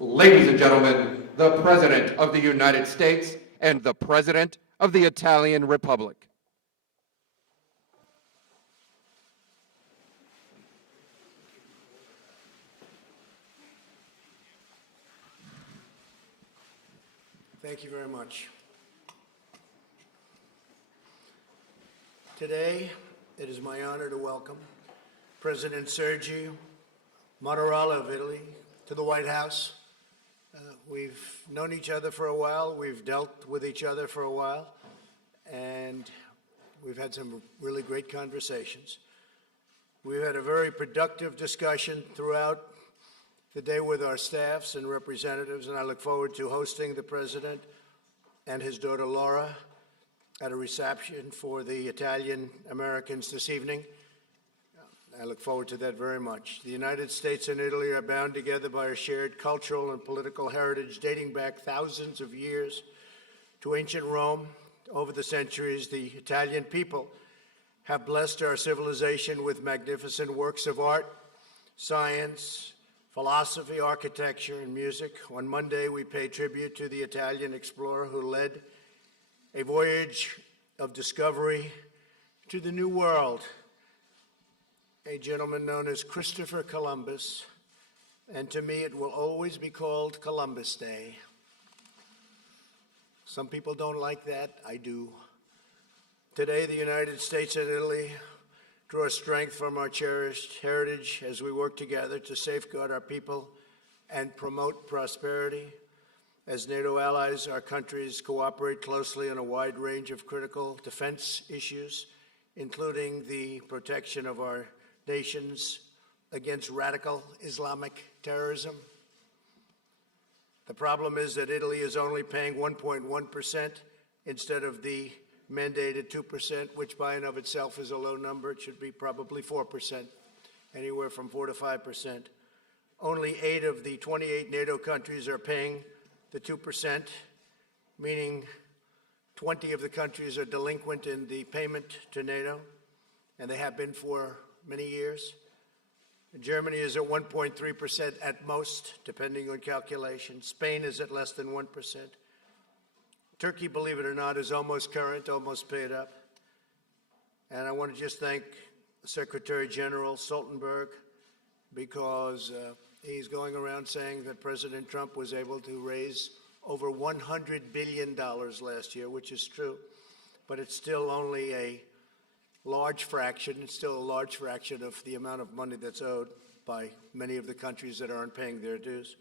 Ladies and gentlemen, the President of the United States and the President of the Italian Republic. Thank you very much. Today, it is my honor to welcome President Sergio Mattarella of Italy to the White House. We've known each other for a while, we've dealt with each other for a while, and we've had some really great conversations. We've had a very productive discussion throughout the day with our staffs and representatives, and I look forward to hosting the President and his daughter Laura at a reception for the Italian Americans this evening. I look forward to that very much. The United States and Italy are bound together by a shared cultural and political heritage dating back thousands of years to ancient Rome. Over the centuries, the Italian people have blessed our civilization with magnificent works of art, science, philosophy, architecture, and music. On Monday, we pay tribute to the Italian explorer who led a voyage of discovery to the New World, a gentleman known as Christopher Columbus, and to me it will always be called Columbus Day. Some people don't like that, I do. Today, the United States and Italy draw strength from our cherished heritage as we work together to safeguard our people and promote prosperity. As NATO allies, our countries cooperate closely on a wide range of critical defense issues, including the protection of our nations against radical Islamic terrorism. The problem is that Italy is only paying 1.1% instead of the mandated 2%, which by and of itself is a low number. It should be probably 4%, anywhere from 4 to 5%. Only 8 of the 28 NATO countries are paying the 2%, meaning 20 of the countries are delinquent in the payment to NATO, and they have been for many years. Germany is at 1.3% at most, depending on calculation. Spain is at less than 1%. Turkey, believe it or not, is almost current, almost paid up. And I want to just thank Secretary General Stoltenberg because he's going around saying that President Trump was able to raise over $100 billion last year, which is true, but it's still only a large fraction. It's still a large fraction of the amount of money that's owed by many of the countries that aren't paying their dues.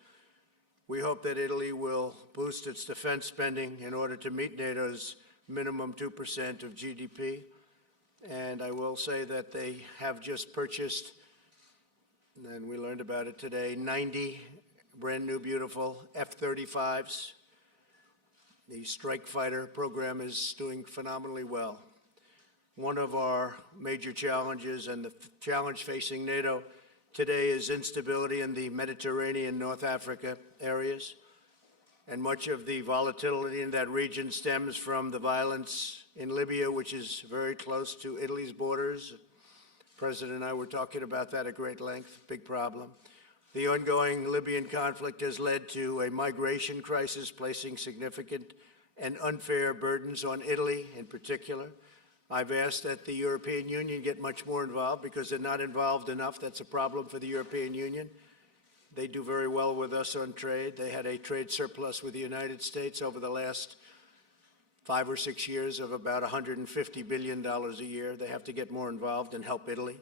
We hope that Italy will boost its defense spending in order to meet NATO's minimum 2% of GDP. And I will say that they have just purchased, and we learned about it today, 90 brand new, beautiful F-35s. The strike fighter program is doing phenomenally well. One of our major challenges and the challenge facing NATO today is instability in the Mediterranean, North Africa areas. And much of the volatility in that region stems from the violence in Libya, which is very close to Italy's borders. The President and I were talking about that at great length, big problem. The ongoing Libyan conflict has led to a migration crisis, placing significant and unfair burdens on Italy in particular. I've asked that the European Union get much more involved because they're not involved enough. That's a problem for the European Union. They do very well with us on trade. They had a trade surplus with the United States over the last 5 or 6 years of about $150 billion a year. They have to get more involved and help Italy.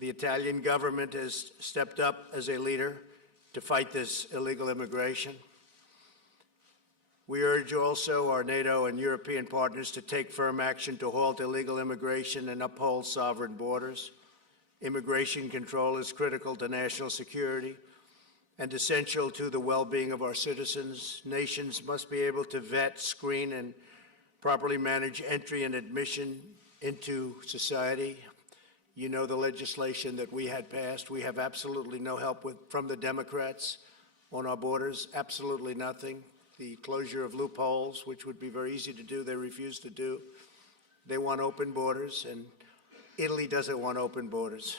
The Italian government has stepped up as a leader to fight this illegal immigration. We urge also our NATO and European partners to take firm action to halt illegal immigration and uphold sovereign borders. Immigration control is critical to national security and essential to the well-being of our citizens. Nations must be able to vet, screen, and properly manage entry and admission into society. You know the legislation that we had passed. We have absolutely no help from the Democrats on our borders, absolutely nothing. The closure of loopholes, which would be very easy to do, they refuse to do. They want open borders, and Italy doesn't want open borders,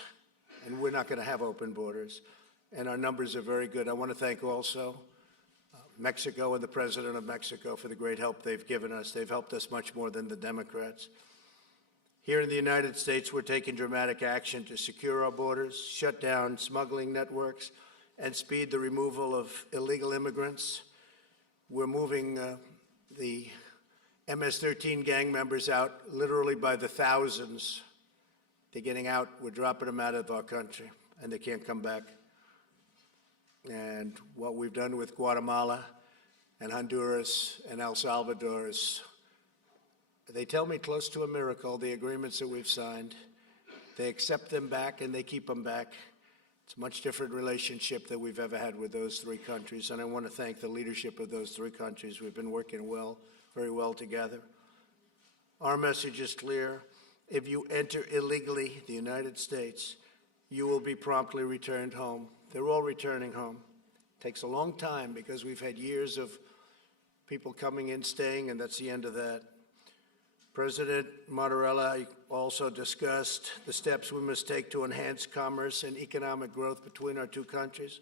and we're not going to have open borders. and our numbers are very good. I want to thank also Mexico and the President of Mexico for the great help they've given us. They've helped us much more than the Democrats. Here in the United States, we're taking dramatic action to secure our borders, shut down smuggling networks, and speed the removal of illegal immigrants. We're moving the MS-13 gang members out literally by the thousands. They're getting out. We're dropping them out of our country, and they can't come back. And what we've done with Guatemala and Honduras and El Salvador is, they tell me, close to a miracle, the agreements that we've signed. They accept them back and they keep them back. It's a much different relationship than we've ever had with those three countries, and I want to thank the leadership of those three countries. We've been working very well together. Our message is clear. If you enter illegally the United States, you will be promptly returned home. They're all returning home. It takes a long time because we've had years of people coming in, staying, and that's the end of that. President Mattarella also discussed the steps we must take to enhance commerce and economic growth between our two countries.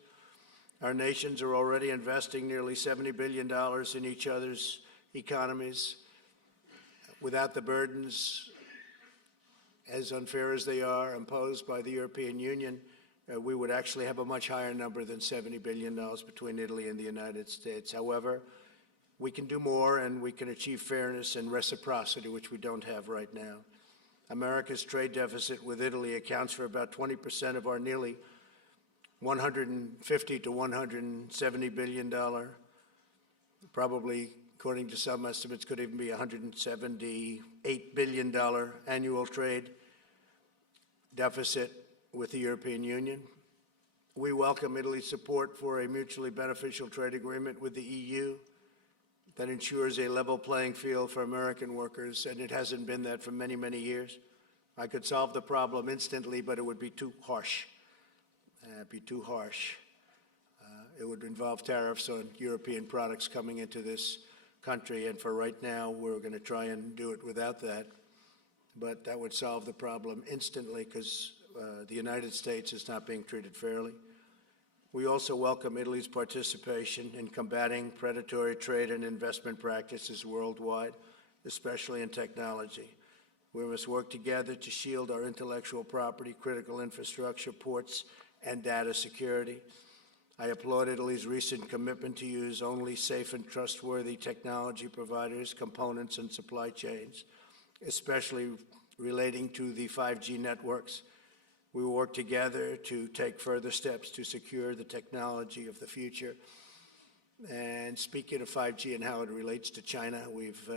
Our nations are already investing nearly $70 billion in each other's economies. Without the burdens, as unfair as they are, imposed by the European Union, we would actually have a much higher number than $70 billion between Italy and the United States. However, we can do more, and we can achieve fairness and reciprocity, which we don't have right now. America's trade deficit with Italy accounts for about 20% of our nearly $150 to $170 billion, probably, according to some estimates, could even be $178 billion annual trade deficit with the European Union. We welcome Italy's support for a mutually beneficial trade agreement with the EU that ensures a level playing field for American workers, and it hasn't been that for many, many years. I could solve the problem instantly, but it would be too harsh. It would involve tariffs on European products coming into this country, and for right now, we're going to try and do it without that. But that would solve the problem instantly because the United States is not being treated fairly. We also welcome Italy's participation in combating predatory trade and investment practices worldwide, especially in technology. We must work together to shield our intellectual property, critical infrastructure, ports, and data security. I applaud Italy's recent commitment to use only safe and trustworthy technology providers, components, and supply chains, especially relating to the 5G networks. We will work together to take further steps to secure the technology of the future. And speaking of 5G and how it relates to China, we've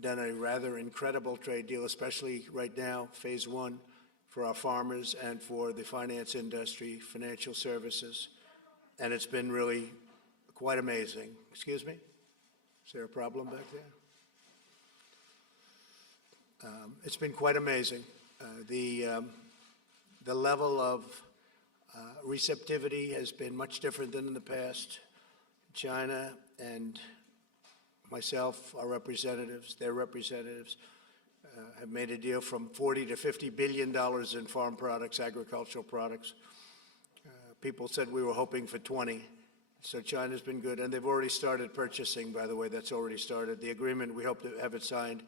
done a rather incredible trade deal, especially right now, phase one, for our farmers and for the finance industry, financial services. And it's been really quite amazing. Excuse me? Is there a problem back there? It's been quite amazing. The level of receptivity has been much different than in the past. China and myself, our representatives, their representatives, have made a deal from $40 to $50 billion in farm products, agricultural products. People said we were hoping for 20. So China's been good, and they've already started purchasing, by the way. That's already started. The agreement, we hope to have it signed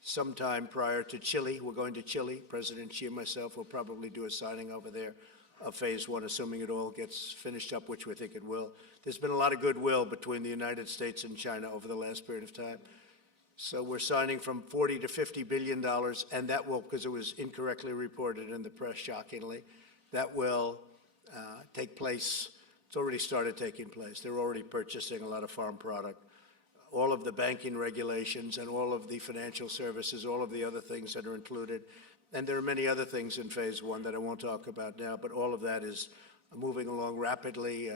sometime prior to Chile. We're going to Chile. President Xi and myself will probably do a signing over there of phase one, assuming it all gets finished up, which we think it will. There's been a lot of goodwill between the United States and China over the last period of time. So we're signing from $40 to $50 billion, and that will, because it was incorrectly reported in the press, shockingly, that will take place. It's already started taking place. They're already purchasing a lot of farm product. All of the banking regulations and all of the financial services, all of the other things that are included. And there are many other things in phase one that I won't talk about now, but all of that is moving along rapidly.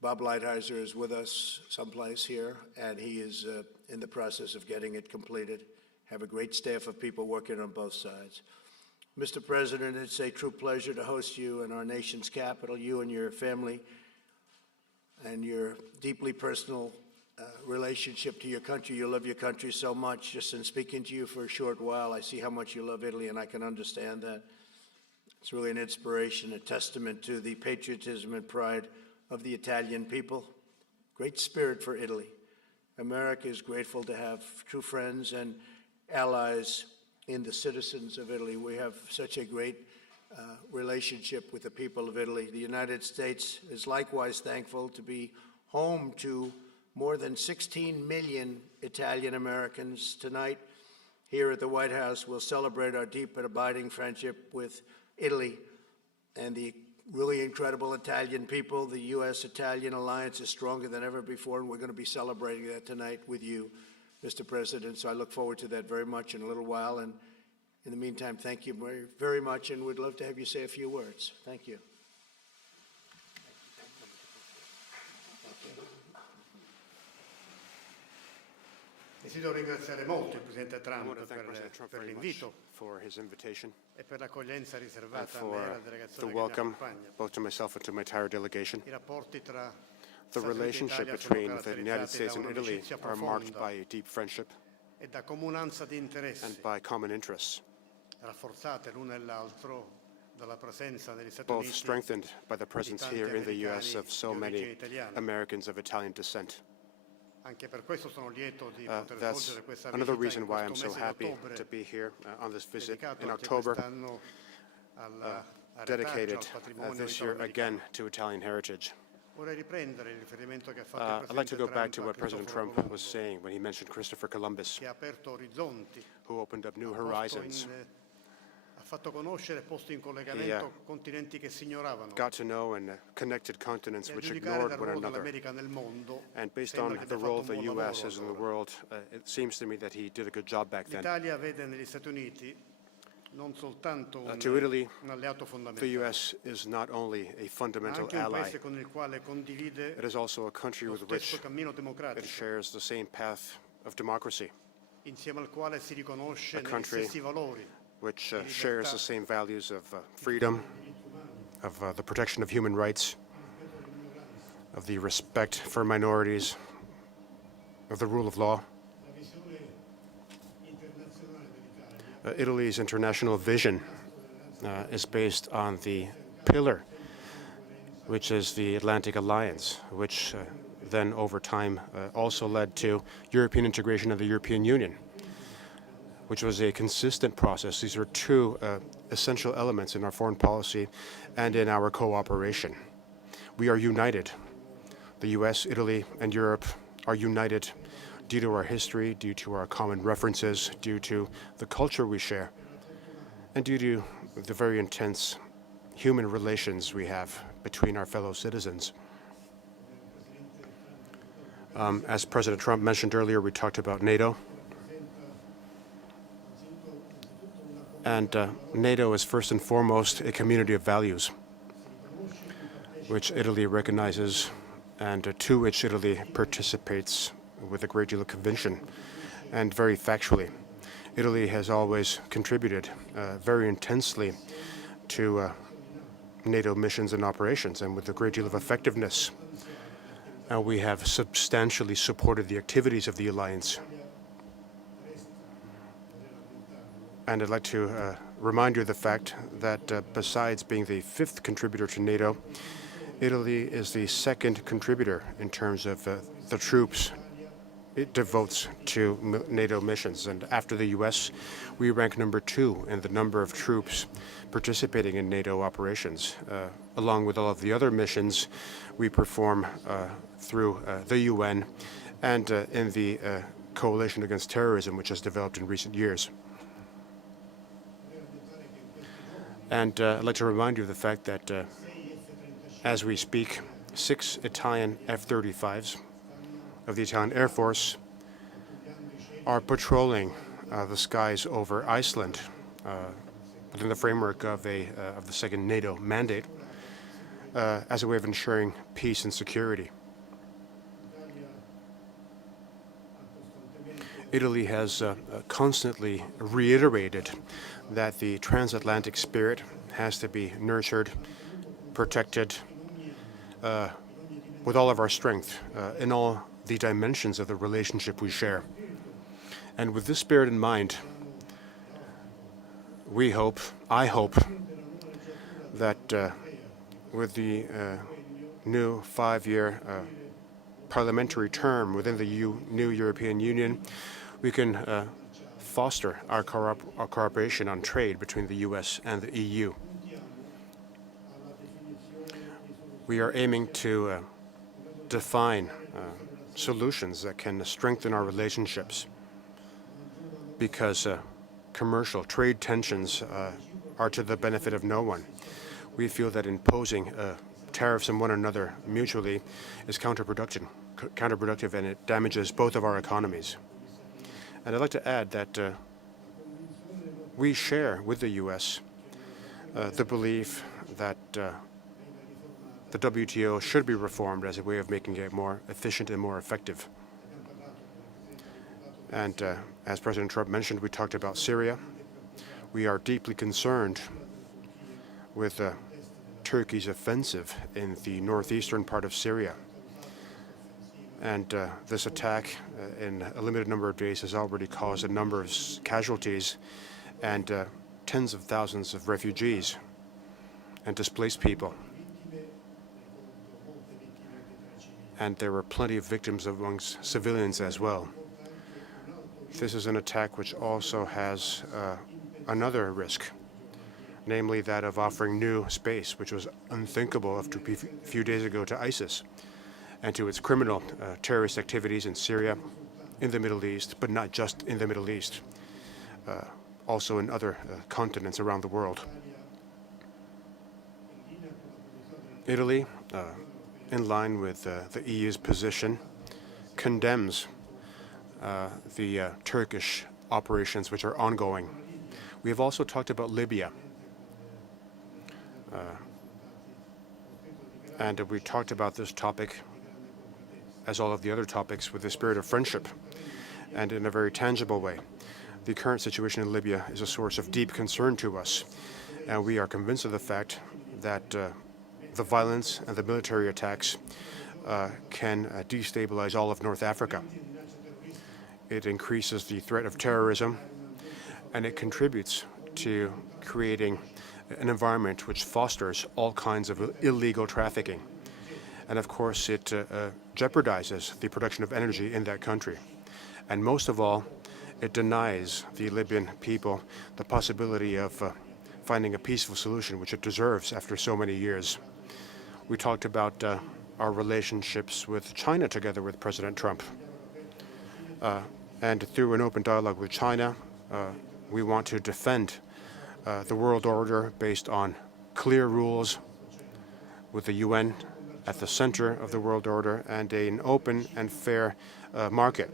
Bob Lighthizer is with us someplace here, and he is in the process of getting it completed. Have a great staff of people working on both sides. Mr. President, it's a true pleasure to host you in our nation's capital, you and your family, and your deeply personal relationship to your country. You love your country so much. Just in speaking to you for a short while, I see how much you love Italy, and I can understand that. It's really an inspiration, a testament to the patriotism and pride of the Italian people. Great spirit for Italy. America is grateful to have true friends and allies in the citizens of Italy. We have such a great relationship with the people of Italy. The United States is likewise thankful to be home to more than 16 million Italian Americans. Tonight, here at the White House, we'll celebrate our deep and abiding friendship with Italy and the really incredible Italian people. The U.S. Italian alliance is stronger than ever before, and we're going to be celebrating that tonight with you, Mr. President. So I look forward to that very much in a little while. And in the meantime, thank you very, very much, and we'd love to have you say a few words. Thank you. Desidero ringraziare molto il Presidente I Trump want to thank President Trump per very much l'invito for his invitation e per l'accoglienza and riservata a me e for alla the delegazione che mi welcome, accompagna. both to myself and to my entire delegation. I rapporti tra The Stati Uniti e relationship Italia sono between the United caratterizzati States da and una Italy amicizia are marked profonda by a deep friendship e da comunanza di interessi, and by common interests, rafforzate l'uno e l'altro dalla presenza negli Stati both Uniti strengthened by the presence tanti here in the U.S. americani of so di many origine italiana. Americans of Italian descent. Anche per questo sono lieto di poter That's svolgere questa another visita reason in why I'm questo so mese di happy ottobre, to be here on this visit dedicato in anche October, quest'anno al dedicated al patrimonio this year italo-americano. again to Italian heritage. Vorrei riprendere il riferimento che ha fatto il I'd like to go Presidente back to Trump a what President Cristoforo Trump was Colombo, saying when he mentioned Christopher Columbus, che ha aperto orizzonti, who opened up new ha posto horizons. ha fatto conoscere e posto in collegamento continenti che si ignoravano. Got to know and connected continents E a which giudicare ignored dal one ruolo another. dell'America nel mondo, And based sembra on che the abbia role fatto of un the buon U.S. lavoro as in the allora. world, it seems to me that he did a good job back then. L'Italia vede negli Stati Uniti non soltanto To Italy, un alleato the fondamentale, U.S. is not only a ma fundamental anche un ally, paese con il quale condivide it is also a country lo with stesso which cammino it democratico, shares the same path of democracy, insieme al quale si riconosce A negli country stessi valori which shares the same values of freedom, of the protection of human rights, of the respect for minorities, of the rule of law. La visione internazionale dell'Italia Italy's international vision is based on the pillar, which is the Atlantic Alliance, which then over time also led to European integration of the European Union, which was a consistent process. These are two essential elements in our foreign policy and in our cooperation. We are united. The U.S., Italy, and Europe are united due to our history, due to our common references, due to the culture we share, and due to the very intense human relations we have between our fellow citizens. As President Trump mentioned earlier, we talked about NATO. And NATO is first and foremost a community of values, which Italy recognizes and to which Italy participates with a great deal of conviction and very factually. Italy has always contributed very intensely to NATO missions and operations, and with a great deal of effectiveness. We have substantially supported the activities of the alliance. And I'd like to remind you of the fact that besides being the fifth contributor to NATO, Italy is the second contributor in terms of the troops it devotes to NATO missions. And after the U.S., we rank number 2 in the number of troops participating in NATO operations. Along with all of the other missions we perform through the UN and in the coalition against terrorism, which has developed in recent years. And I'd like to remind you of the fact that as we speak, 6 Italian F-35s of the Italian Air Force are patrolling the skies over Iceland within the framework of the second NATO mandate as a way of ensuring peace and security. Italy has constantly reiterated that the transatlantic spirit has to be nurtured, protected with all of our strength in all the dimensions of the relationship we share. And with this spirit in mind, we hope, I hope, that with the new 5-year parliamentary term within the new European Union, we can foster our cooperation on trade between the U.S. and the EU. We are aiming to define solutions that can strengthen our relationships, because commercial trade tensions are to the benefit of no one. We feel that imposing tariffs on one another mutually is counterproductive, and it damages both of our economies. And I'd like to add that we share with the U.S. The belief that the WTO should be reformed as a way of making it more efficient and more effective. And as President Trump mentioned, we talked about Syria. We are deeply concerned with Turkey's offensive in the northeastern part of Syria. And this attack in a limited number of days has already caused a number of casualties and tens of thousands of refugees and displaced people. And there were plenty of victims amongst civilians as well. This is an attack which also has another risk, namely that of offering new space, which was unthinkable up to a few days ago to ISIS and to its criminal terrorist activities in Syria, in the Middle East, but not just in the Middle East, also in other continents around the world. Italy, in line with the EU's position, condemns the Turkish operations which are ongoing. We have also talked about Libya. And we talked about this topic, as all of the other topics, with the spirit of friendship and in a very tangible way. The current situation in Libya is a source of deep concern to us, and we are convinced of the fact that the violence and the military attacks can destabilize all of North Africa. It increases the threat of terrorism, and it contributes to creating an environment which fosters all kinds of illegal trafficking. And of course, it jeopardizes the production of energy in that country. And most of all, it denies the Libyan people the possibility of finding a peaceful solution, which it deserves after so many years. We talked about our relationships with China together with President Trump. And through an open dialogue with China, we want to defend the world order based on clear rules, with the UN at the center of the world order, and an open and fair market,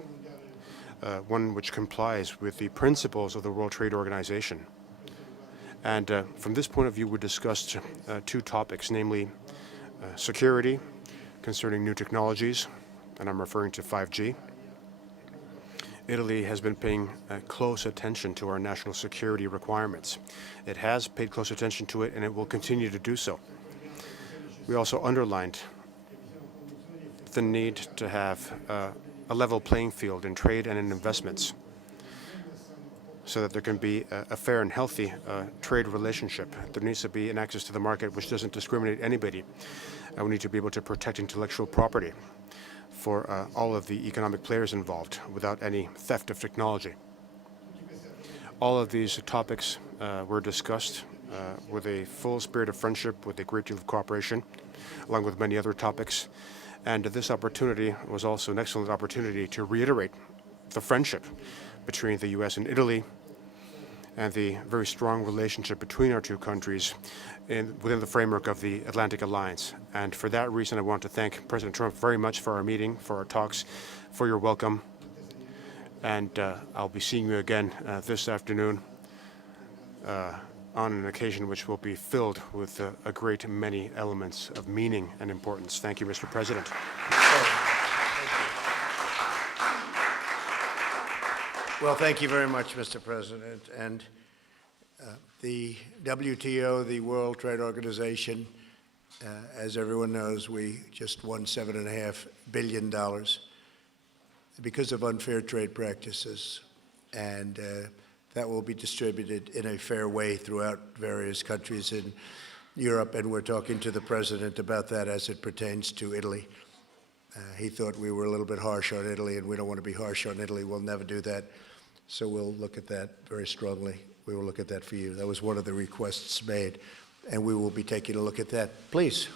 one which complies with the principles of the World Trade Organization. And from this point of view, we discussed two topics, namely security concerning new technologies, and I'm referring to 5G. Italy has been paying close attention to our national security requirements. It has paid close attention to it, and it will continue to do so. We also underlined the need to have a level playing field in trade and in investments, so that there can be a fair and healthy trade relationship. There needs to be an access to the market which doesn't discriminate anybody. And we need to be able to protect intellectual property for all of the economic players involved without any theft of technology. All of these topics were discussed with a full spirit of friendship, with a great deal of cooperation, along with many other topics. And this opportunity was also an excellent opportunity to reiterate the friendship between the U.S. and Italy, and the very strong relationship between our two countries within the framework of the Atlantic Alliance. And for that reason, I want to thank President Trump very much for our meeting, for our talks, for your welcome. And I'll be seeing you again this afternoon on an occasion which will be filled with a great many elements of meaning and importance. Thank you, Mr. President. Well, thank you very much, Mr. President. And the WTO, the World Trade Organization, as everyone knows, we just won $7.5 billion because of unfair trade practices. And that will be distributed in a fair way throughout various countries in Europe, and we're talking to the president about that as it pertains to Italy. He thought we were a little bit harsh on Italy, and we don't want to be harsh on Italy. We'll never do that. So we'll look at that very strongly. We will look at that for you. That was one of the requests made, and we will be taking a look at that. Please.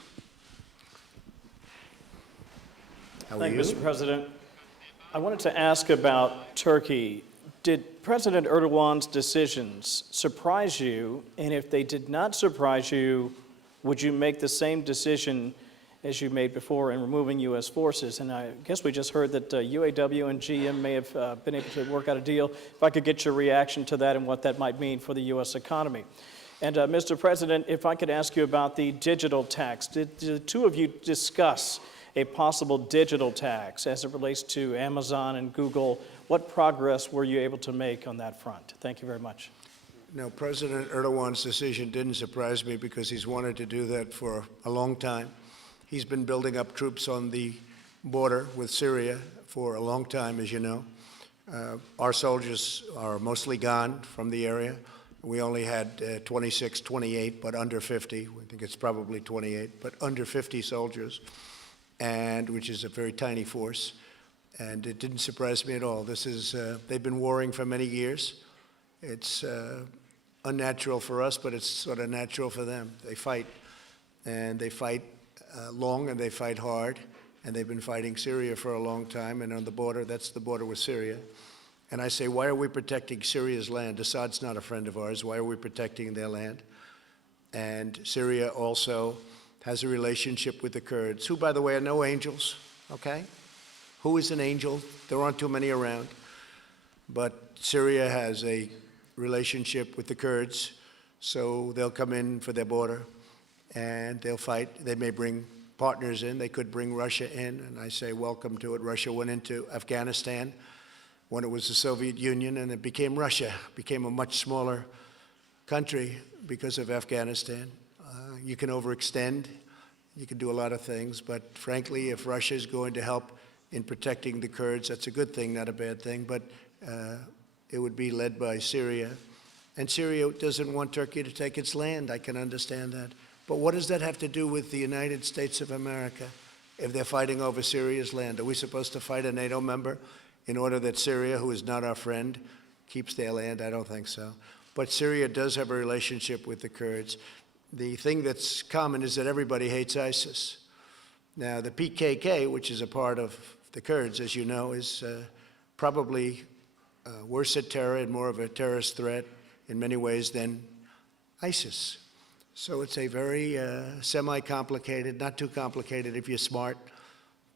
How are Thank you? you, Mr. President. I wanted to ask about Turkey. Did President Erdogan's decisions surprise you? And if they did not surprise you, would you make the same decision as you made before in removing U.S. forces? And I guess we just heard that UAW and GM may have been able to work out a deal. If I could get your reaction to that and what that might mean for the U.S. economy. And Mr. President, if I could ask you about the digital tax. Did the two of you discuss a possible digital tax as it relates to Amazon and Google? What progress were you able to make on that front? Thank you very much. No, President Erdogan's decision didn't surprise me because he's wanted to do that for a long time. He's been building up troops on the border with Syria for a long time, as you know. Our soldiers are mostly gone from the area. We only had 26, 28, but under 50. I think it's probably 28, but under 50 soldiers, and which is a very tiny force. And it didn't surprise me at all. This is, they've been warring for many years. It's unnatural for us, but it's sort of natural for them. They fight, and they fight long, and they fight hard, and they've been fighting Syria for a long time, and on the border, that's the border with Syria. And I say, why are we protecting Syria's land? Assad's not a friend of ours. Why are we protecting their land? And Syria also has a relationship with the Kurds, who, by the way, are no angels, okay? Who is an angel? There aren't too many around. But Syria has a relationship with the Kurds, so they'll come in for their border, and they'll fight. They may bring partners in. They could bring Russia in, and I say welcome to it. Russia went into Afghanistan when it was the Soviet Union, and it became Russia, became a much smaller country because of Afghanistan. You can overextend. You can do a lot of things, but frankly, if Russia is going to help in protecting the Kurds, that's a good thing, not a bad thing, but it would be led by Syria. And Syria doesn't want Turkey to take its land. I can understand that. But what does that have to do with the United States of America if they're fighting over Syria's land? Are we supposed to fight a NATO member in order that Syria, who is not our friend, keeps their land? I don't think so. But Syria does have a relationship with the Kurds. The thing that's common is that everybody hates ISIS. Now, the PKK, which is a part of the Kurds, as you know, is probably worse at terror and more of a terrorist threat in many ways than ISIS. So it's a very semi-complicated, not too complicated if you're smart,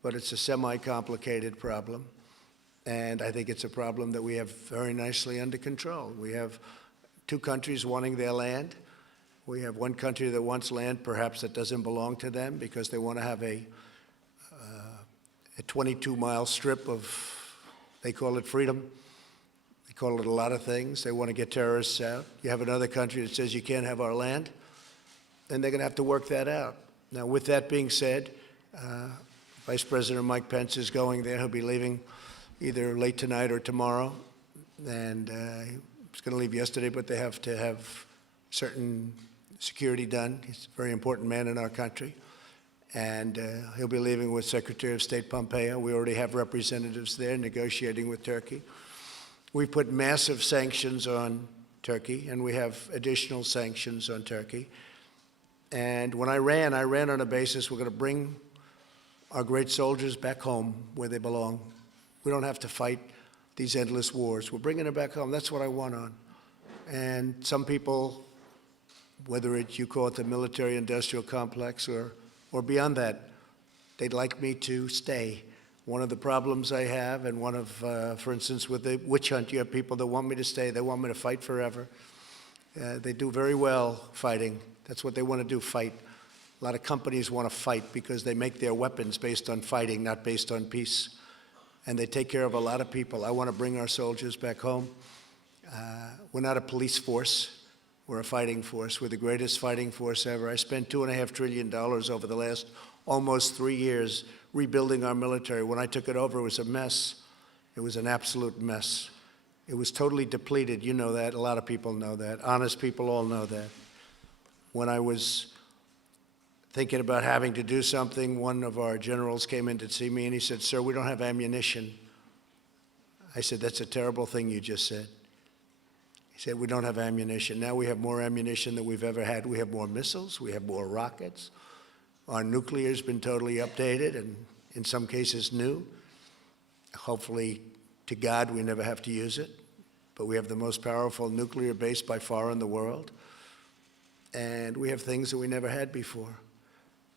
but it's a semi-complicated problem. And I think it's a problem that we have very nicely under control. We have two countries wanting their land. We have one country that wants land, perhaps that doesn't belong to them because they want to have a 22-mile strip of, they call it freedom. They call it a lot of things. They want to get terrorists out. You have another country that says you can't have our land, and they're going to have to work that out. Now, with that being said, Vice President Mike Pence is going there. He'll be leaving either late tonight or tomorrow, and he was going to leave yesterday, but they have to have certain security done. He's a very important man in our country. And he'll be leaving with Secretary of State Pompeo. We already have representatives there negotiating with Turkey. We've put massive sanctions on Turkey, and we have additional sanctions on Turkey. And when I ran on a basis we're going to bring our great soldiers back home where they belong. We don't have to fight these endless wars. We're bringing them back home. That's what I want on. And some people, whether you call it the military-industrial complex or beyond that, they'd like me to stay. One of the problems I have, and one of, for instance, with the witch hunt, you have people that want me to stay. They want me to fight forever. They do very well fighting. That's what they want to do, fight. A lot of companies want to fight because they make their weapons based on fighting, not based on peace. And they take care of a lot of people. I want to bring our soldiers back home. We're not a police force. We're a fighting force. We're the greatest fighting force ever. I spent $2.5 trillion over the last almost 3 years rebuilding our military. When I took it over, it was a mess. It was an absolute mess. It was totally depleted. You know that. A lot of people know that. Honest people all know that. When I was thinking about having to do something, one of our generals came in to see me and he said, "Sir, we don't have ammunition." I said, "That's a terrible thing you just said." He said, "We don't have ammunition." Now we have more ammunition than we've ever had. We have more missiles. We have more rockets. Our nuclear has been totally updated and in some cases new. Hopefully, to God, we never have to use it. But we have the most powerful nuclear base by far in the world. And we have things that we never had before.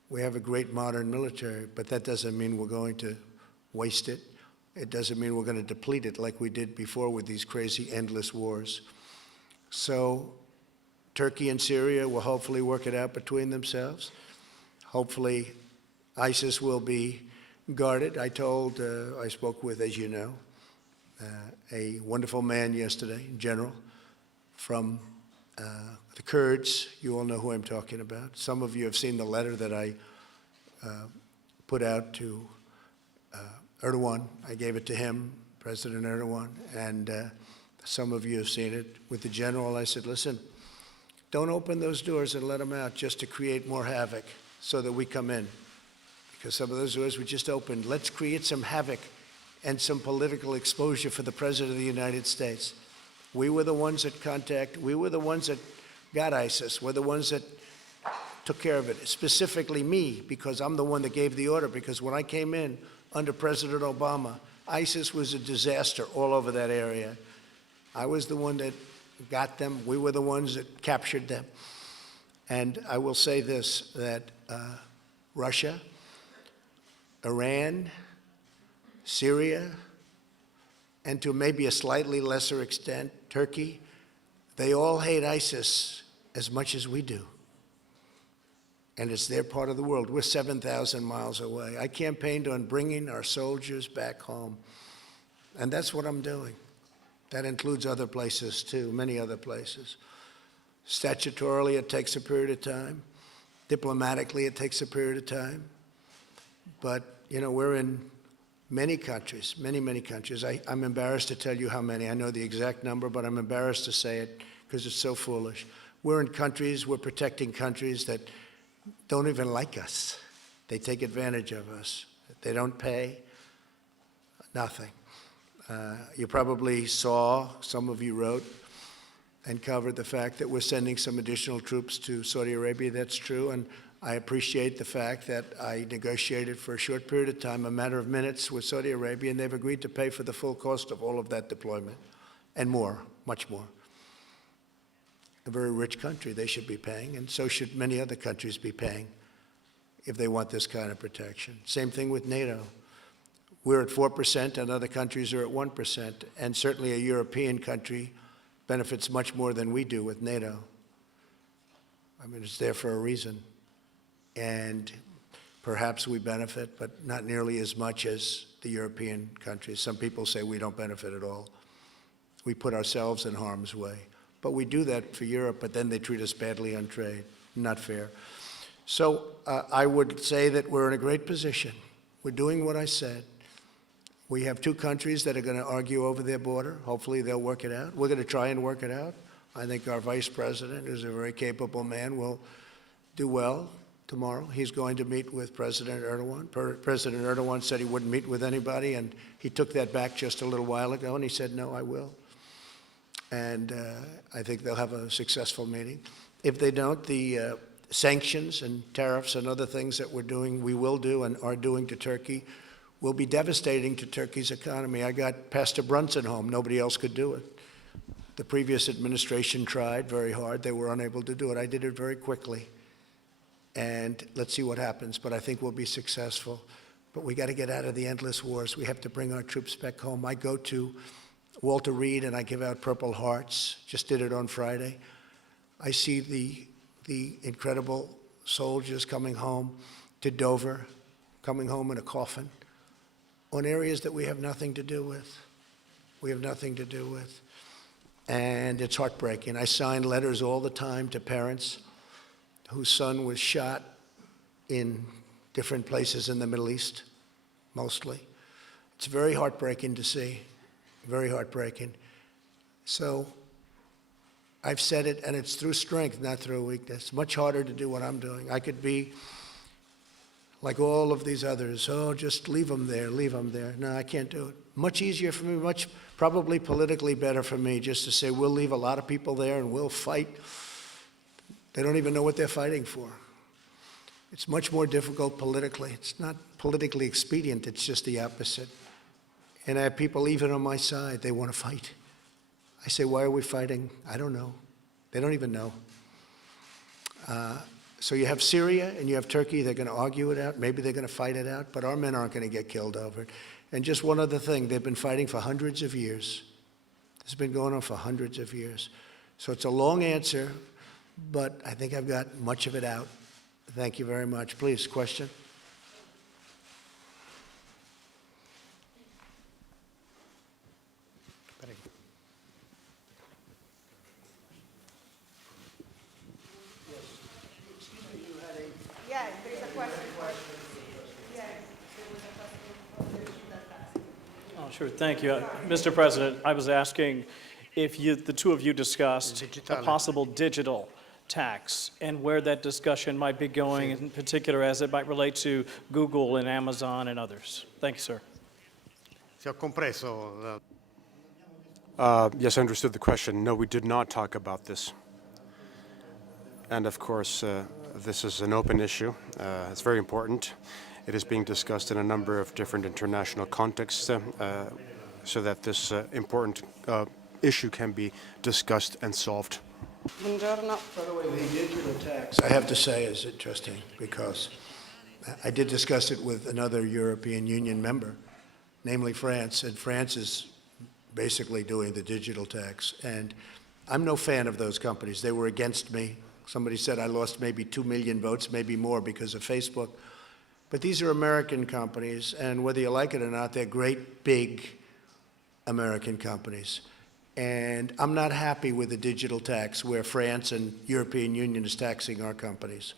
We have a great modern military, but that doesn't mean we're going to waste it. It doesn't mean we're going to deplete it like we did before with these crazy, endless wars. So Turkey and Syria will hopefully work it out between themselves. Hopefully ISIS will be guarded. I spoke with, as you know, a wonderful man yesterday, general, from the Kurds. You all know who I'm talking about. Some of you have seen the letter that I put out to Erdogan. I gave it to him, President Erdogan, and some of you have seen it. With the general, I said, listen, don't open those doors and let them out just to create more havoc so that we come in. Because some of those doors we just opened. Let's create some havoc and some political exposure for the President of the United States. We were the ones we were the ones that got ISIS. We're the ones that took care of it, specifically me, because I'm the one that gave the order, because when I came in under President Obama, ISIS was a disaster all over that area. I was the one that got them. We were the ones that captured them. And I will say this, that Russia, Iran, Syria, and to maybe a slightly lesser extent, Turkey, they all hate ISIS as much as we do. And it's their part of the world. We're 7,000 miles away. I campaigned on bringing our soldiers back home. And that's what I'm doing. That includes other places too, many other places. Statutorily, it takes a period of time. Diplomatically, it takes a period of time. But, you know, we're in many countries, many countries. I'm embarrassed to tell you how many. I know the exact number, but I'm embarrassed to say it because it's so foolish. We're in countries, we're protecting countries that don't even like us. They take advantage of us. They don't pay, nothing. You probably saw, some of you wrote and covered the fact that we're sending some additional troops to Saudi Arabia. That's true, and I appreciate the fact that I negotiated for a short period of time, a matter of minutes, with Saudi Arabia, and they've agreed to pay for the full cost of all of that deployment, and more, much more. A very rich country, they should be paying, and so should many other countries be paying if they want this kind of protection. Same thing with NATO. We're at 4%, and other countries are at 1%, and certainly a European country benefits much more than we do with NATO. I mean, it's there for a reason. And perhaps we benefit, but not nearly as much as the European countries. Some people say we don't benefit at all. We put ourselves in harm's way. But we do that for Europe, but then they treat us badly on trade. Not fair. So I would say that we're in a great position. We're doing what I said. We have two countries that are going to argue over their border. Hopefully they'll work it out. We're going to try and work it out. I think our vice president, who's a very capable man, will do well tomorrow. He's going to meet with President Erdogan. President Erdogan said he wouldn't meet with anybody, and he took that back just a little while ago, and he said, no, I will. And I think they'll have a successful meeting. If they don't, the sanctions and tariffs and other things that we're doing, we will do and are doing to Turkey, will be devastating to Turkey's economy. I got Pastor Brunson home. Nobody else could do it. The previous administration tried very hard. They were unable to do it. I did it very quickly. And let's see what happens. But I think we'll be successful. But we got to get out of the endless wars. We have to bring our troops back home. I go to Walter Reed and I give out Purple Hearts. Just did it on Friday. I see the incredible soldiers coming home to Dover, coming home in a coffin, on areas that we have nothing to do with. We have nothing to do with. And it's heartbreaking. I sign letters all the time to parents whose son was shot in different places in the Middle East, mostly. It's very heartbreaking to see, very heartbreaking. So I've said it, and it's through strength, not through weakness. Much harder to do what I'm doing. I could be like all of these others. Oh, just leave them there, leave them there. No, I can't do it. Much easier for me, much probably politically better for me just to say we'll leave a lot of people there and we'll fight. They don't even know what they're fighting for. It's much more difficult politically. It's not politically expedient, it's just the opposite. And I have people even on my side, they want to fight. I say, why are we fighting? I don't know. They don't even know. So you have Syria and you have Turkey, they're going to argue it out, maybe they're going to fight it out, but our men aren't going to get killed over it. And just one other thing, they've been fighting for hundreds of years. It's been going on for hundreds of years. So it's a long answer, but I think I've got much of it out. Thank you very much. Please, question? Yes, there is a question. Oh, sure, thank you. Mr. President, I was asking if the two of you discussed a possible digital tax and where that discussion might be going, in particular as it might relate to Google and Amazon and others. Thank you, sir. Se ho compreso. Yes, I understood the question. No, we did not talk about this. And of course, this is an open issue. It's very important. It is being discussed in a number of different international contexts so that this important issue can be discussed and solved. Buongiorno. By the way, the digital tax, I have to say, is interesting because I did discuss it with another European Union member, namely France, and France is basically doing the digital tax. And I'm no fan of those companies. They were against me. Somebody said I lost maybe 2 million votes, maybe more because of Facebook. But these are American companies, and whether you like it or not, they're great, big American companies. And I'm not happy with the digital tax where France and European Union is taxing our companies.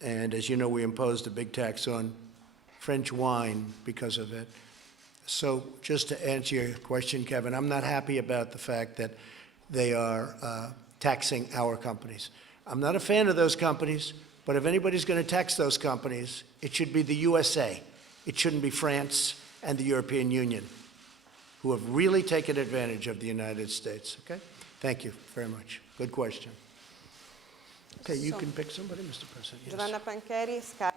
And as you know, we imposed a big tax on French wine because of it. So just to answer your question, Kevin, I'm not happy about the fact that they are taxing our companies. I'm not a fan of those companies, but if anybody's going to tax those companies, it should be the USA. It shouldn't be France and the European Union, who have really taken advantage of the United States. Okay? Thank you very much. Good question. Okay, you can pick somebody, Mr. President. Yes. Giovanna Pancheri, Sky.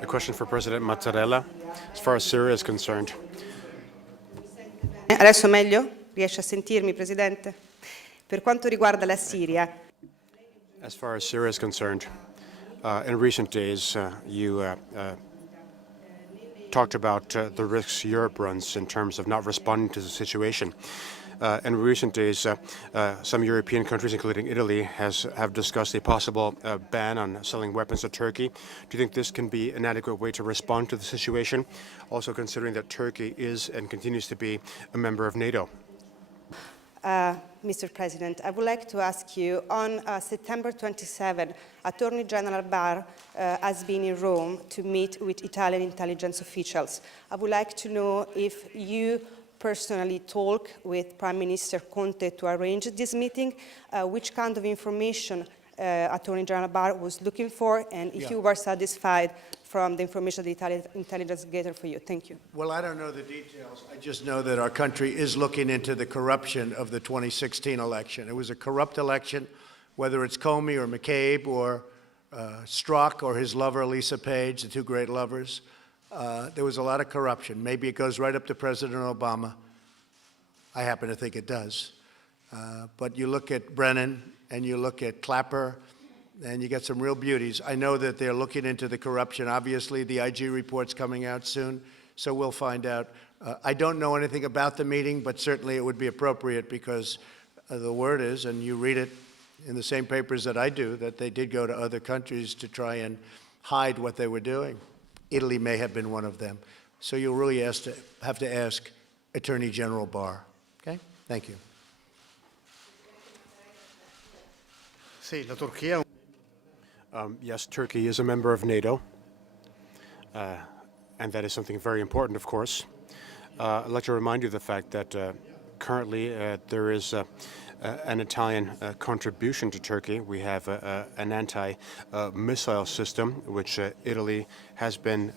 A question for President Mattarella. As far as Syria is concerned, Adesso meglio? Riesce a sentirmi, Presidente? Per quanto riguarda la Siria, as far as Syria is concerned, in recent days, you talked about the risks Europe runs in terms of not responding to the situation. In recent days, some European countries, including Italy, have discussed a possible ban on selling weapons to Turkey. Do you think this can be an adequate way to respond to the situation, also considering that Turkey is and continues to be a member of NATO? Mr. President, I would like to ask you, on September 27, Attorney General Barr has been in Rome to meet with Italian intelligence officials. I would like to know if you personally talk with Prime Minister Conte to arrange this meeting, which kind of information Attorney General Barr was looking for, and if you were satisfied from the information the Italian intelligence gathered for you. Thank you. Well, I don't know the details. I just know that our country is looking into the corruption of the 2016 election. It was a corrupt election, whether it's Comey or McCabe or Strzok or his lover, Lisa Page, the two great lovers. There was a lot of corruption. Maybe it goes right up to President Obama. I happen to think it does. But you look at Brennan and you look at Clapper, and you get some real beauties. I know that they're looking into the corruption. Obviously, the IG report's coming out soon, so we'll find out. I don't know anything about the meeting, but certainly it would be appropriate because the word is, and you read it in the same papers that I do, that they did go to other countries to try and hide what they were doing. Italy may have been one of them. So you'll really have to ask Attorney General Barr. Okay? Thank you. Sì, la Turchia. Yes, Turkey is a member of NATO, and that is something very important, of course. I'd like to remind you of the fact that currently there is an Italian contribution to Turkey. We have an anti-missile system, which Italy has been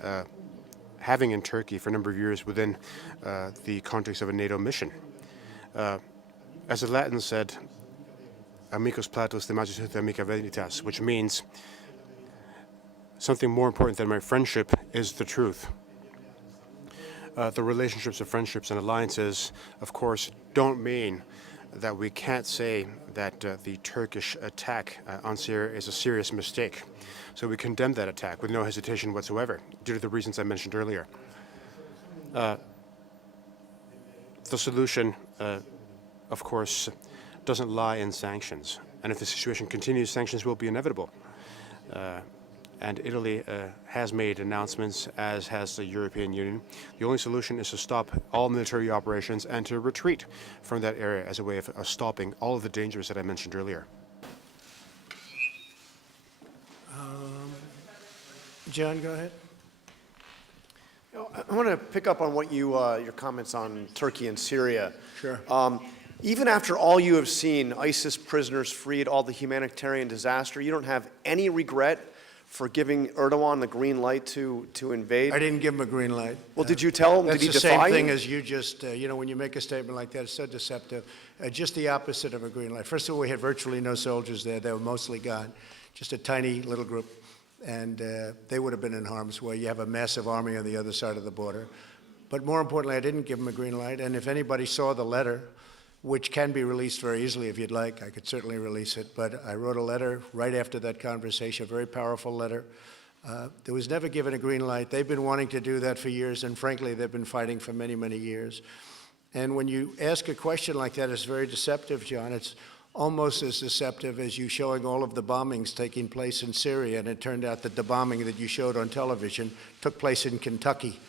having in Turkey for a number of years within the context of a NATO mission. As the Latins said, amicus platus de magistute amica veritas, which means something more important than my friendship is the truth. The relationships of friendships and alliances, of course, don't mean that we can't say that the Turkish attack on Syria is a serious mistake. So we condemn that attack with no hesitation whatsoever, due to the reasons I mentioned earlier. The solution, of course, doesn't lie in sanctions. And if the situation continues, sanctions will be inevitable. And Italy has made announcements, as has the European Union. The only solution is to stop all military operations and to retreat from that area as a way of stopping all of the dangers that I mentioned earlier. John, go ahead. I want to pick up on what your comments on Turkey and Syria. Sure. Even after all you have seen, ISIS prisoners freed, all the humanitarian disaster, you don't have any regret for giving Erdogan the green light to invade? I didn't give him a green light. Well, did you tell him? That's Did he the defy same thing you? as you just, when you make a statement like that, it's so deceptive. Just the opposite of a green light. First of all, we had virtually no soldiers there. They were mostly gone. Just a tiny little group. And they would have been in harm's way. You have a massive army on the other side of the border. But more importantly, I didn't give him a green light. And if anybody saw the letter, which can be released very easily if you'd like, I could certainly release it. But I wrote a letter right after that conversation, a very powerful letter. There was never given a green light. They've been wanting to do that for years, and frankly, they've been fighting for many, many years. And when you ask a question like that, it's very deceptive, John. It's almost as deceptive as you showing all of the bombings taking place in Syria, and it turned out that the bombing that you showed on television took place in Kentucky.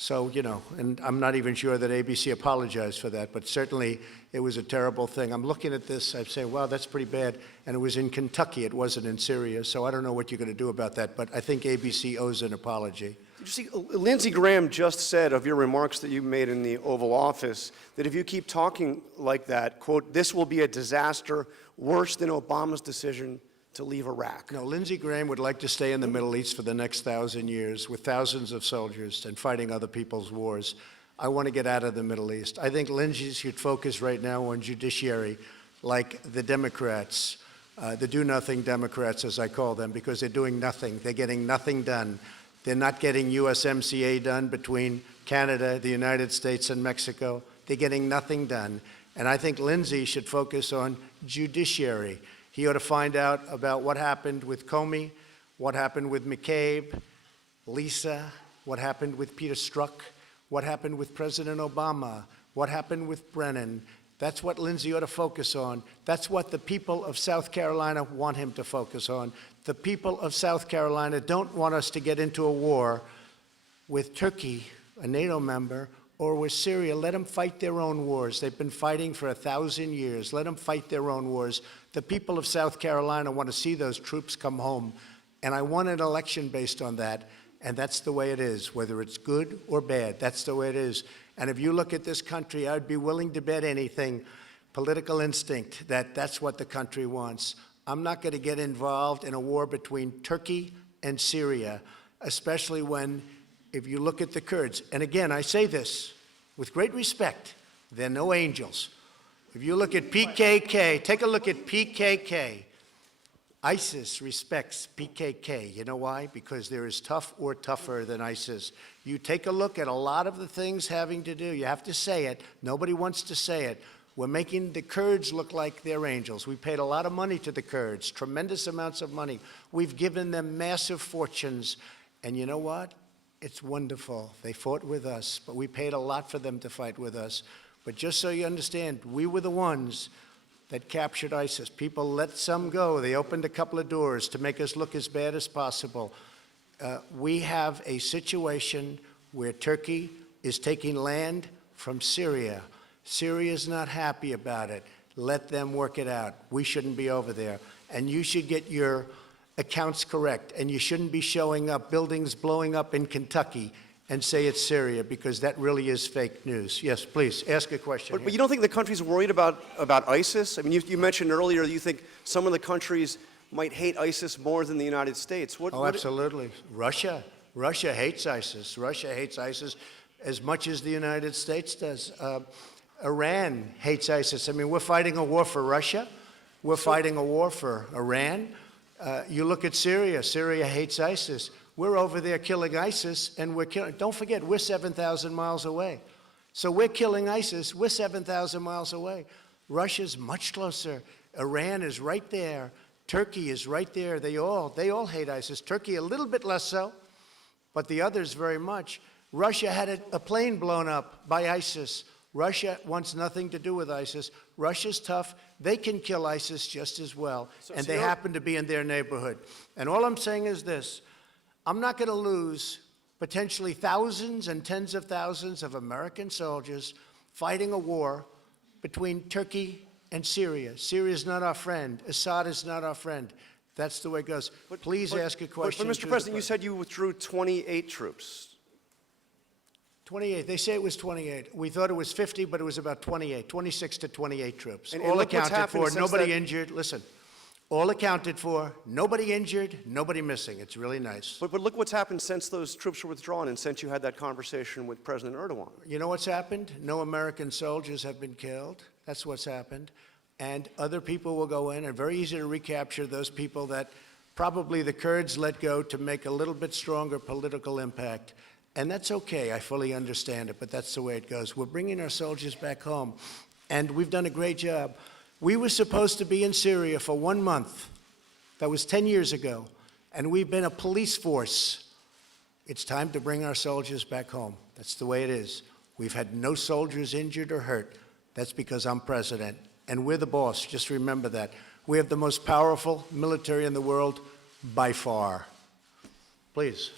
So, and I'm not even sure that ABC apologized for that, but certainly it was a terrible thing. I'm looking at this, I'm saying, wow, that's pretty bad. And it was in Kentucky, it wasn't in Syria, so I don't know what you're going to do about that, but I think ABC owes an apology. Did you see, Lindsey Graham just said of your remarks that you made in the Oval Office that if you keep talking like that, quote, this will be a disaster worse than Obama's decision to leave Iraq. No, Lindsey Graham would like to stay in the Middle East for the next 1,000 years with thousands of soldiers and fighting other people's wars. I want to get out of the Middle East. I think Lindsey should focus right now on judiciary, like the Democrats, the do-nothing Democrats, as I call them, because they're doing nothing. They're getting nothing done. They're not getting USMCA done between Canada, the United States, and Mexico. They're getting nothing done. And I think Lindsey should focus on judiciary. He ought to find out about what happened with Comey, what happened with McCabe, Lisa, what happened with Peter Strzok, what happened with President Obama, what happened with Brennan. That's what Lindsey ought to focus on. That's what the people of South Carolina want him to focus on. The people of South Carolina don't want us to get into a war with Turkey, a NATO member, or with Syria. Let them fight their own wars. They've been fighting for 1,000 years. Let them fight their own wars. The people of South Carolina want to see those troops come home, and I want an election based on that, and that's the way it is, whether it's good or bad. That's the way it is. And if you look at this country, I'd be willing to bet anything, political instinct, that that's what the country wants. I'm not going to get involved in a war between Turkey and Syria, especially when, if you look at the Kurds, and again, I say this with great respect, they're no angels. If you look at PKK, take a look at PKK. ISIS respects PKK. You know why? Because they're as tough or tougher than ISIS. You take a look at a lot of the things having to do, you have to say it. Nobody wants to say it. We're making the Kurds look like they're angels. We paid a lot of money to the Kurds, tremendous amounts of money. We've given them massive fortunes. And you know what? It's wonderful. They fought with us, but we paid a lot for them to fight with us. But just so you understand, we were the ones that captured ISIS. People let some go. They opened a couple of doors to make us look as bad as possible. We have a situation where Turkey is taking land from Syria. Syria is not happy about it. Let them work it out. We shouldn't be over there. And you should get your accounts correct. And you shouldn't be showing up buildings blowing up in Kentucky and say it's Syria, because that really is fake news. Yes, please, ask a question. But you don't think the country's worried about ISIS? I mean, you mentioned earlier you think some of the countries might hate ISIS more than the United States. Absolutely. Russia hates ISIS. Russia hates ISIS as much as the United States does. Iran hates ISIS. I mean, we're fighting a war for Russia. We're fighting a war for Iran. You look at Syria. Syria hates ISIS. We're over there killing ISIS, and we're killing. Don't forget, we're 7,000 miles away. So we're killing ISIS. We're 7,000 miles away. Russia's much closer. Iran is right there. Turkey is right there. They all hate ISIS. Turkey a little bit less so, but the others very much. Russia had a plane blown up by ISIS. Russia wants nothing to do with ISIS. Russia's tough. They can kill ISIS just as well, and they happen to be in their neighborhood. And all I'm saying is this. I'm not going to lose potentially thousands and tens of thousands of American soldiers fighting a war between Turkey and Syria. Syria is not our friend. Assad is not our friend. That's the way it goes. Please ask a question. But Mr. President, you said you withdrew 28 troops. 28. They say it was 28. We thought it was 50, but it was about 28. 26 to 28 troops. And all look what's accounted happened for. since Nobody that- injured. Listen. All accounted for, nobody injured, nobody missing. It's really nice. But look what's happened since those troops were withdrawn and since you had that conversation with President Erdogan. You know what's happened? No American soldiers have been killed. That's what's happened. And other people will go in, and very easy to recapture those people that probably the Kurds let go to make a little bit stronger political impact. And that's okay. I fully understand it, but that's the way it goes. We're bringing our soldiers back home, and we've done a great job. We were supposed to be in Syria for 1 month. That was 10 years ago. And we've been a police force. It's time to bring our soldiers back home. That's the way it is. We've had no soldiers injured or hurt. That's because I'm president. And we're the boss. Just remember that. We have the most powerful military in the world by far. Please.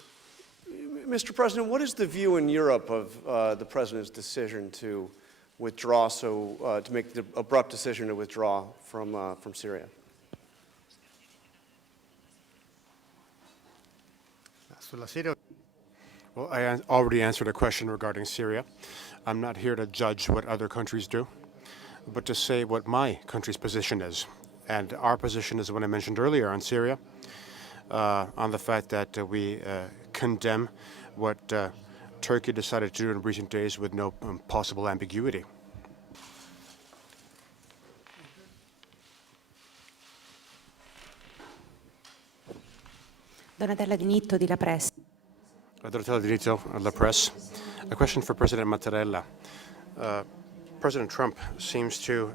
Mr. President, what is the view in Europe of the President's decision to withdraw, to make the abrupt decision to withdraw from Syria? Sulla Siria, Well, I already answered a question regarding Syria. I'm not here to judge what other countries do, but to say what my country's position is. And our position is what I mentioned earlier on Syria, on the fact that we condemn what Turkey decided to do in recent days with no possible ambiguity. Donatella Di Nitto di La Presse. Donatella Di Nitto, La Presse. A question for President Mattarella. President Trump seems to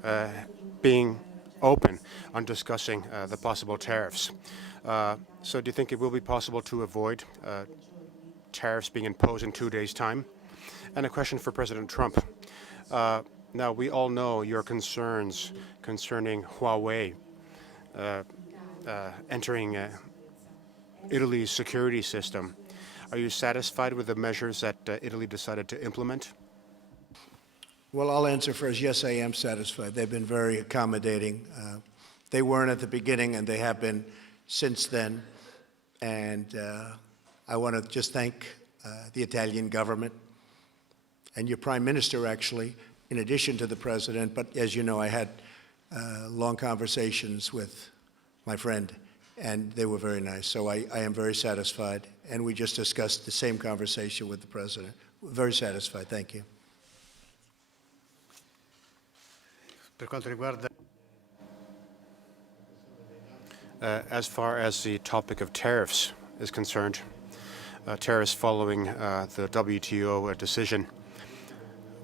being open on discussing the possible tariffs. So do you think it will be possible to avoid tariffs being imposed in 2 days' time? And a question for President Trump. Now, we all know your concerns concerning Huawei entering Italy's security system. Are you satisfied with the measures that Italy decided to implement? Well, I'll answer first. Yes, I am satisfied. They've been very accommodating. They weren't at the beginning, and they have been since then. And I want to just thank the Italian government and your prime minister, actually, in addition to the president. But as you know, I had long conversations with my friend, and they were very nice. So I am very satisfied. And we just discussed the same conversation with the president. Very satisfied. Thank you. per quanto riguarda As far as the topic of tariffs is concerned, tariffs following the WTO decision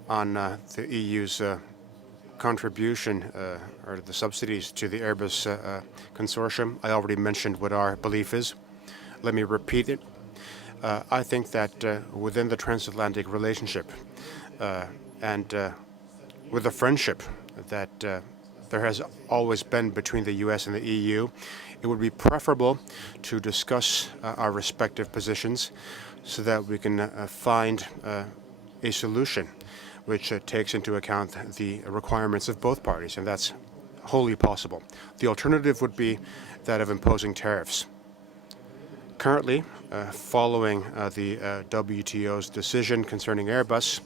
on the EU's contribution or the subsidies to the Airbus consortium, I already mentioned what our belief is. Let me repeat it. I think that within the transatlantic relationship and with the friendship that there has always been between the U.S. and the EU, it would be preferable to discuss our respective positions so that we can find a solution which takes into account the requirements of both parties, and that's wholly possible. The alternative would be that of imposing tariffs. Currently, following the WTO's decision concerning Airbus,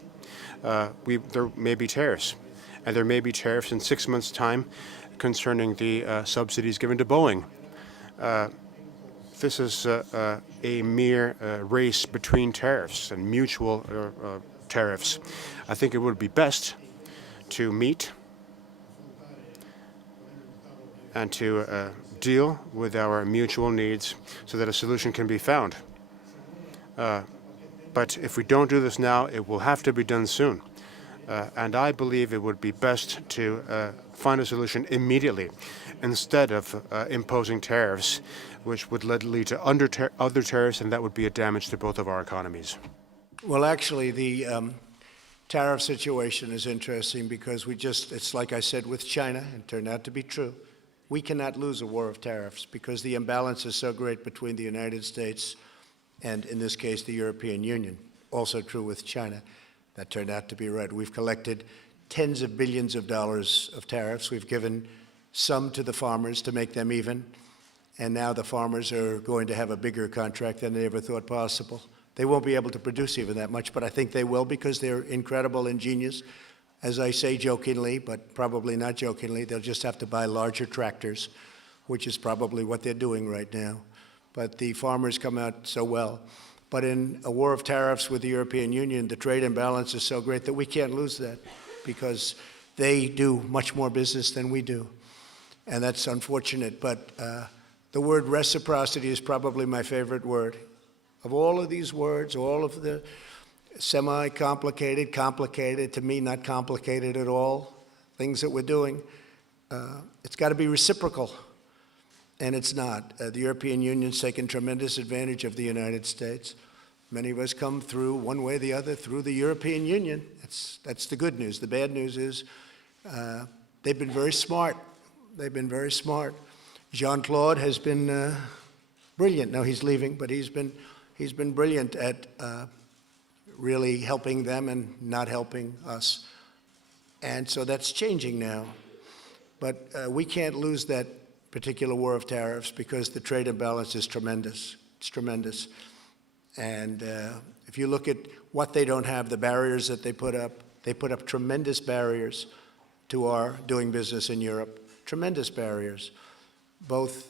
there may be tariffs. And there may be tariffs in 6 months' time concerning the subsidies given to Boeing. This is a mere race between tariffs and mutual tariffs. I think it would be best to meet and to deal with our mutual needs so that a solution can be found. But if we don't do this now, it will have to be done soon. And I believe it would be best to find a solution immediately instead of imposing tariffs, which would lead to other tariffs, and that would be a damage to both of our economies. Well, actually, the tariff situation is interesting because it's like I said with China, it turned out to be true. We cannot lose a war of tariffs because the imbalance is so great between the United States and, in this case, the European Union. Also true with China. That turned out to be right. We've collected tens of billions of dollars of tariffs. We've given some to the farmers to make them even. And now the farmers are going to have a bigger contract than they ever thought possible. They won't be able to produce even that much, but I think they will because they're incredible and genius. As I say jokingly, but probably not jokingly, they'll just have to buy larger tractors, which is probably what they're doing right now. But the farmers come out so well. But in a war of tariffs with the European Union, the trade imbalance is so great that we can't lose that because they do much more business than we do. And that's unfortunate. But the word reciprocity is probably my favorite word. Of all of these words, all of the semi-complicated, complicated, to me not complicated at all, things that we're doing, it's got to be reciprocal. And it's not. The European Union's taken tremendous advantage of the United States. Many of us come through, one way or the other, through the European Union. That's the good news. The bad news is they've been very smart. They've been very smart. Jean-Claude has been brilliant. No, he's leaving, but he's been brilliant at really helping them and not helping us. And so that's changing now. But we can't lose that particular war of tariffs because the trade imbalance is tremendous. It's tremendous. And if you look at what they don't have, the barriers that they put up tremendous barriers to our doing business in Europe, tremendous barriers, both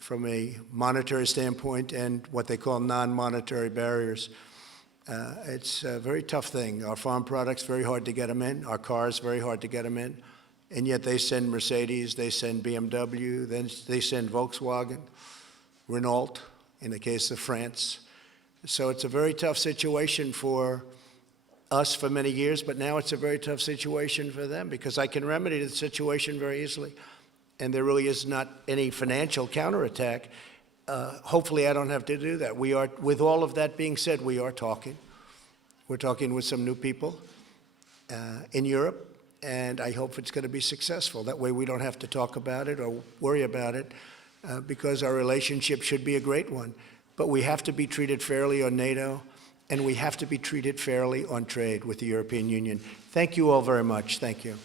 from a monetary standpoint and what they call non-monetary barriers. It's a very tough thing. Our farm products, very hard to get them in. Our cars, very hard to get them in. And yet they send Mercedes, they send BMW, then they send Volkswagen, Renault, in the case of France. So it's a very tough situation for us for many years, but now it's a very tough situation for them because I can remedy the situation very easily. And there really is not any financial counterattack. Hopefully I don't have to do that. We are, with all of that being said, we are talking. We're talking with some new people in Europe. And I hope it's going to be successful. That way we don't have to talk about it or worry about it because our relationship should be a great one. But we have to be treated fairly on NATO, and we have to be treated fairly on trade with the European Union. Thank you all very much. Thank you.